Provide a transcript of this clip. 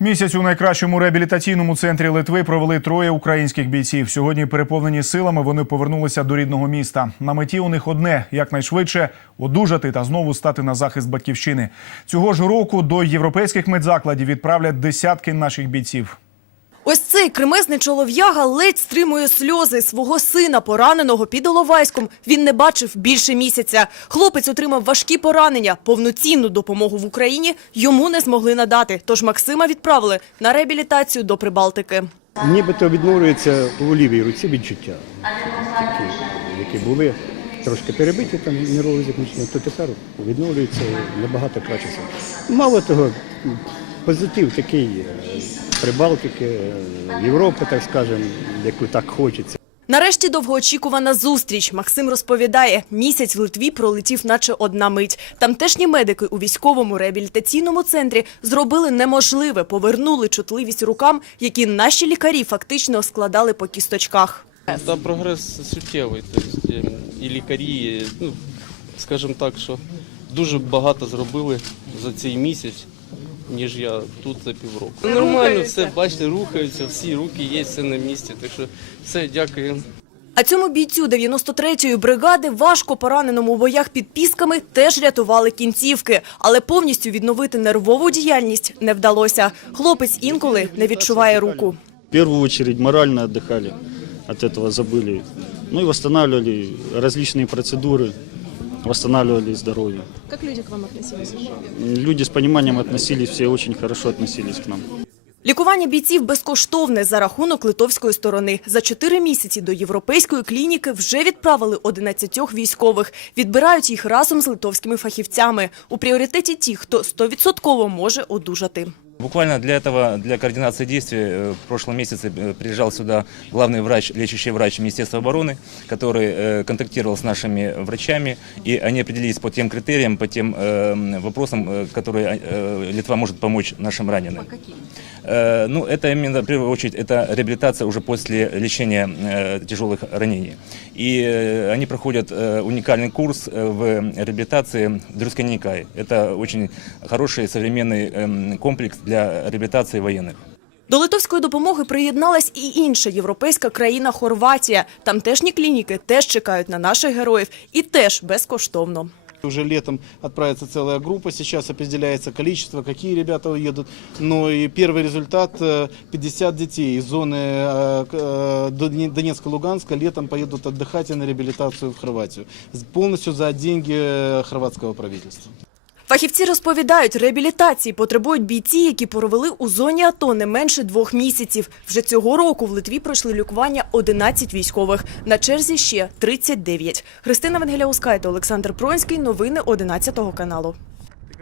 Місяць у найкращому реабілітаційному центрі Литви провели троє українських бійців. Сьогодні переповнені силами вони повернулися до рідного міста. На меті у них одне якнайшвидше одужати та знову стати на захист батьківщини. Цього ж року до європейських медзакладів відправлять десятки наших бійців. Ось цей кремезний чолов'яга ледь стримує сльози свого сина, пораненого під Іловайськом. Він не бачив більше місяця. Хлопець отримав важкі поранення. Повноцінну допомогу в Україні йому не змогли надати. Тож Максима відправили на реабілітацію до Прибалтики. Нібито відновлюється у лівій руці відчуття, такі, які були трошки перебиті там нервові закінчення, то тепер відновлюється набагато краще. Мало того, позитив такий е, Прибалтики, Європи, так скажемо, яку так хочеться. Нарешті довгоочікувана зустріч. Максим розповідає, місяць в Литві пролетів наче одна мить. Тамтешні медики у військовому реабілітаційному центрі зробили неможливе, повернули чутливість рукам, які наші лікарі фактично складали по кісточках. Та прогрес суттєвий. Тобто і лікарі, ну, скажімо так, що дуже багато зробили за цей місяць, ніж я тут за півроку. Нормально все, бачите, рухаються, всі руки є, все на місці. Так що все, дякую. А цьому бійцю 93-ї бригади, важко пораненому у боях під Пісками, теж рятували кінцівки. Але повністю відновити нервову діяльність не вдалося. Хлопець інколи не відчуває руку. В первую очередь морально отдыхали, от этого забыли. Ну и восстанавливали различные процедуры, восстанавливали здоровье. Как люди к вам относились? Люди с пониманием относились, все очень хорошо относились к нам. Лікування бійців безкоштовне за рахунок литовської сторони. За чотири місяці до європейської клініки вже відправили 11 військових. Відбирають їх разом з литовськими фахівцями. У пріоритеті ті, хто 100% може одужати. Буквально для этого, для координации действий, э, в прошлом месяце э, приезжал сюда главный врач, лечащий врач Министерства обороны, который э, контактировал с нашими врачами, и они определились по тем критериям, по тем вопросам, которые Литва может помочь нашим раненым. Э, Ну, это именно, в первую очередь, это реабилитация уже после лечения тяжелых ранений. И они проходят уникальный курс в реабилитации Друсканикай. Это очень хороший современный эм, комплекс для реабилитации военных. До литовської допомоги приєдналась і інша європейська країна Хорватія. Тамтешні клініки теж чекають на наших героїв і теж безкоштовно. Уже летом отправится целая группа, сейчас определяется количество, какие ребята уедут. Но и первый результат э, 50 детей из зоны э, к- э, Доне- Донецка-Луганска летом поедут отдыхать и на реабилитацию в Хорватию. С- Полностью за деньги э, хорватского правительства. Фахівці розповідають, реабілітації потребують бійці, які провели у зоні АТО не менше двох місяців. Вже цього року в Литві пройшли лікування 11 військових. На черзі ще 39. Христина Венгеляускайте, Олександр Пронський. Новини 11 каналу.